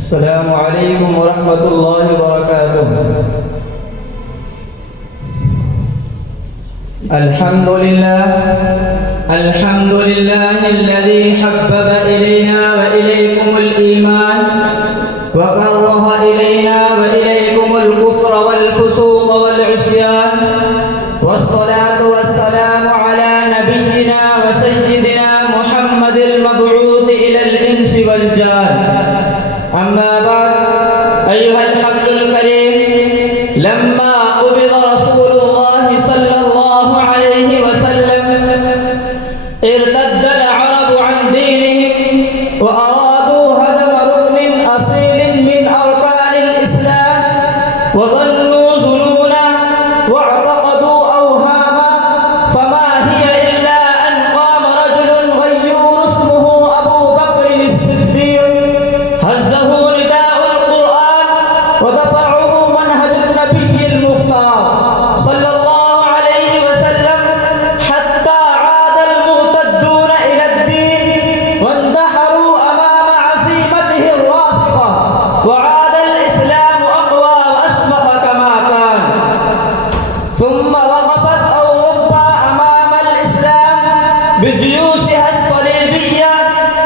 السلام عليكم ورحمة الله وبركاته. الحمد لله الذي حبب إلينا وإليكم الإيمان وكره إلينا وإليكم الكفر والفسوق والعصيان، والصلاة والسلام على نبينا وسيدنا محمد المبعوث إلى الإنس والجان. أما بعد، أيها الحفل الكريم، لما قبض رسول الله صلى الله عليه وسلم ارتد العرب عن دينهم وأرادوا هدم ركن أصيل من أركان الإسلام، وظنوا ظنونا واعتقدوا أوهاما، فما هي إلا أن قام رجل غيور اسمه أبو بكر الصديق، هزه نداء القرآن ودفعه منهج النبي المختار صلى الله عليه وسلم، حتى عاد المرتدون إلى الدين واندحروا أمام عزيمته الراسخة، وعاد الإسلام أقوى وأشمخ كما كان. ثم وقفت أوروبا أمام الإسلام بجيوشها الصليبية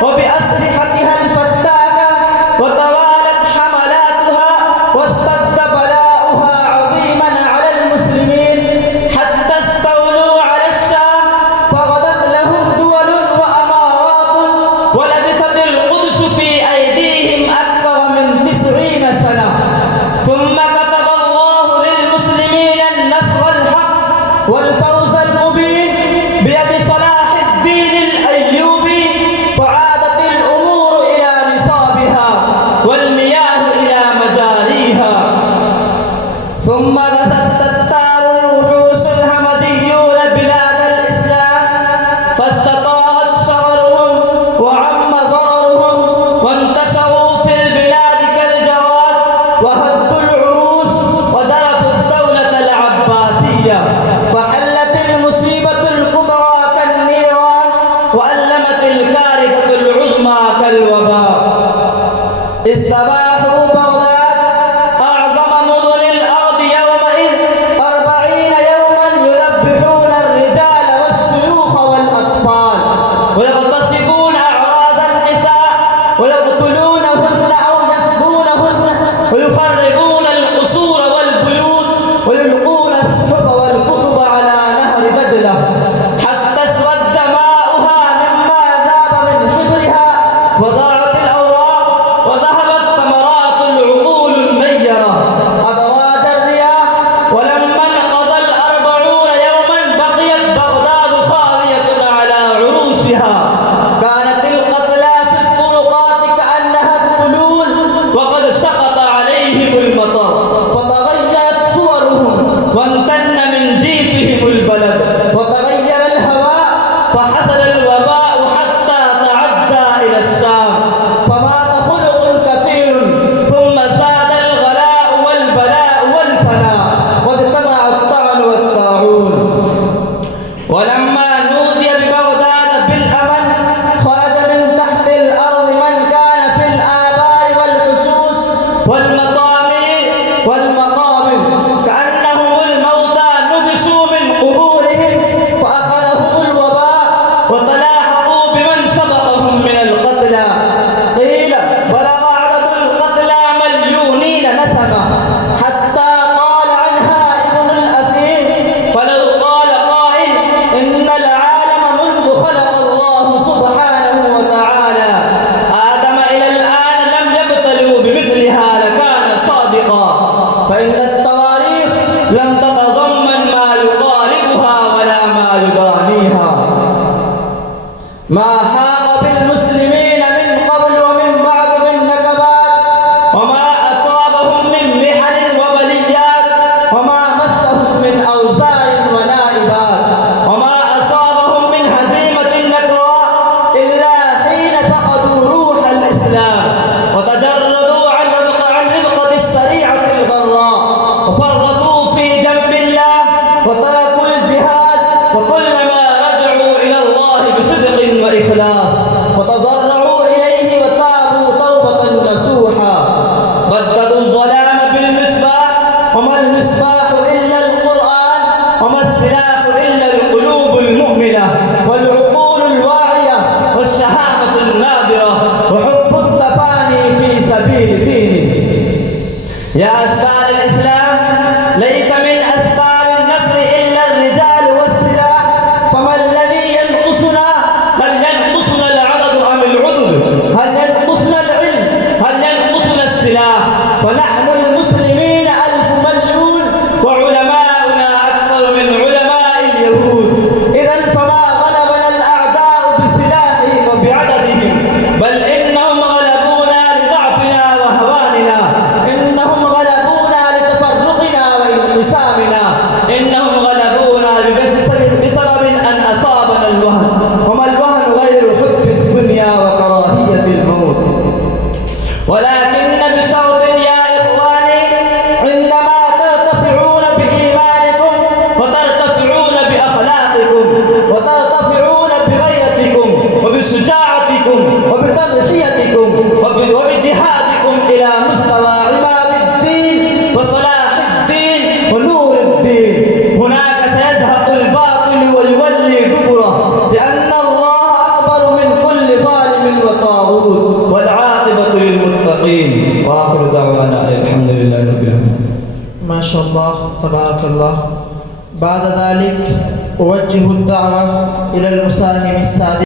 وبأسلحتها الفتاكة، وتوالت حملاتها واشتد بلاؤها عظيما على المسلمين، حتى استولوا على الشام فغدت لهم دول وأمارات، ولبثت القدس في أيديهم أكثر من 90 سنة. ثم كتب الله للمسلمين النصر الحق والفوز المبين بيد صلاح الدين الأيوبي، فعادت الأمور إلى نصابها والمياه إلى مجاريها. ثم غزت تتار الوحوش الهمجيون بلاد الإسلام، فاستطاعت شررهم وعم ضررهم، وانتشروا في البلاد كالجراد، وهدوا العروش وجرفوا الدولة العباسية، فحلت المصيبة الكبرى كالنيران، وألمت الكارثة العظمى كالوباء. استباحوا بغداد أعظم مدن الأرض يومئذ 40 يوما، يذبحون الرجال والشيوخ والأطفال، ويغتصبون أعراض النساء، ويقتلونهن أو يسبونهن، ويخربون القصور والبيوت، ويلقون الصحف والكتب على نهر دجلة، حتى اسود ماؤها مما ذاب من حبرها، وضاعت الأوراق، وذهبت ثمرات العقول الميرة، أدراج الرياح. ولما انقضى 40 يوما بقيت بغداد خاوية على عروشها، كانت القتلى في الطرقات كأنها التلول، وقد سقط عليهم المطر، فتغيرت صورهم وامتن من جيفهم البلد، وتغير الهواء، فحصل الوباء حتى تعدى إلى الشام، المبادرة وحب التفاني في سبيل دينه. يا أشبال الإسلام، ليس من أسباب النصر إلا الرجال والسلاح، فما الذي ينقصنا؟ هل ينقصنا العدد أم العدد؟ هل ينقصنا العلم؟ هل ينقصنا السلاح؟ فنحن المسلمين 1000 مليون وعلماؤنا أكثر من علماء اليهود. إذن فما غلبنا الأعداء بسلاحهم وبعددهم، بل إنهم غلبونا لضعفنا وهواننا، إنهم غلبونا لتفرقنا وانقسامنا، إنهم غلبونا بسبب أن أصابنا الوهن، وما الوهن غير حب الدنيا وكراهية الموت. ولكن بشرط يا إخواني، عندما ترتفعون بإيمانكم وترتفعون بأخلاقكم وترتفعون بغيرتكم وبشجاعتكم وبتضحيتكم وبجهادكم إلى مستوى عماد الدين وصلاح الدين ونور الدين، هناك سيزهق الباطل ويولي دبره، لأن الله أكبر من كل ظالم وطاغوت، والعاقبة للمتقين. وآخر دعوانا الحمد لله رب العالمين. ما شاء الله تبارك الله. بعد ذلك أوجه الدعوة إلى المساهم السادس.